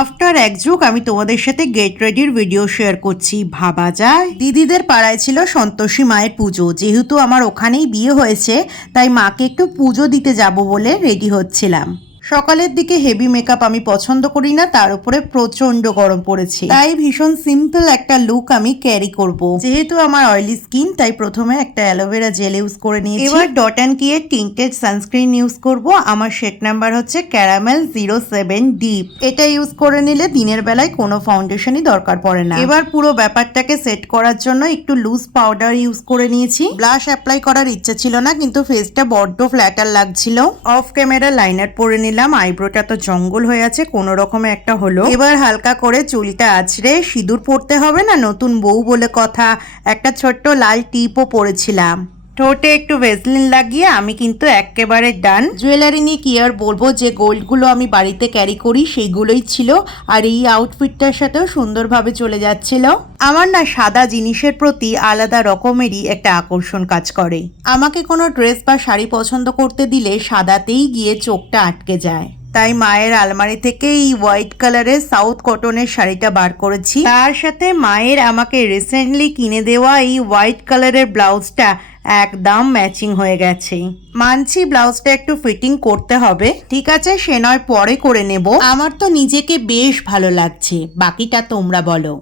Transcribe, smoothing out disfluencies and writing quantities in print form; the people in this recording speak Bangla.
আফটার এক যুগ আমি তোমাদের সাথে গেট রেডির ভিডিও শেয়ার করছি। ভাবা যায় দিদিদের পাড়ায় ছিল সন্তোষী মায়ের পুজো। যেহেতু আমার ওখানেই বিয়ে হয়েছে, তাই মাকে একটু পুজো দিতে যাব বলে রেডি হচ্ছিলাম। সকালের দিকে হেভি মেকআপ আমি পছন্দ করি না, তার উপরে প্রচন্ড গরম পড়েছে, তাই ভীষণ সিম্পল একটা লুক আমি ক্যারি করব। যেহেতু আমার অয়েলি স্কিন, তাই প্রথমে একটা অ্যালোভেরা জেল ইউজ করে নিয়েছি। এবার ডট অ্যান্ড কি এর টিন্টেড সানস্ক্রিন ইউজ করব। আমার শেড নাম্বার হচ্ছে ক্যারামেল 07 ডিপ। এটা ইউজ করে নিলে দিনের বেলায় কোনো ফাউন্ডেশনই দরকার পড়ে না। এবার পুরো ব্যাপারটাকে সেট করার জন্য একটু লুজ পাউডার ইউজ করে নিয়েছি। ব্লাশ অ্যাপ্লাই করার ইচ্ছা ছিল না, কিন্তু ফেসটা বড্ড ফ্ল্যাটার লাগছিল। অফ ক্যামেরা লাইনার পরে নিলাম। আইব্রোটা তো জঙ্গল হয়ে আছে, কোনো রকমে একটা হলো। এবার হালকা করে চুলটা আঁচড়ে, সিঁদুর পরতে হবে না, নতুন বউ বলে কথা, একটা ছোট্ট লাল টিপও পরেছিলাম। ঠোঁটে একটু ভেসলিন লাগিয়ে আমি কিন্তু একেবারে ডান। জুয়েলারি নিয়ে কি আর বলবো, যে গোল্ডগুলো আমি বাড়িতে ক্যারি করি সেইগুলোই ছিল, আর এই আউটফিটটার সাথেও সুন্দরভাবে চলে যাচ্ছিল। আমার না সাদা জিনিসের প্রতি আলাদা রকমেরই একটা আকর্ষণ কাজ করে। আমাকে কোনো ড্রেস বা শাড়ি পছন্দ করতে দিলে সাদাতেই গিয়ে চোখটা আটকে যায়। তাই মায়ের আলমারি থেকে এই হোয়াইট কালারের সাউথ কটনের শাড়িটা বার করেছি। তার সাথে মায়ের আমাকে রিসেন্টলি কিনে দেওয়া এই হোয়াইট কালারের ব্লাউজটা একদম ম্যাচিং হয়ে গেছে। মানছি ব্লাউজটা একটু ফিটিং করতে হবে, ঠিক আছে সে নয় পরে করে নেব। আমার তো নিজেকে বেশ ভালো লাগছে, বাকিটা তোমরা বলো।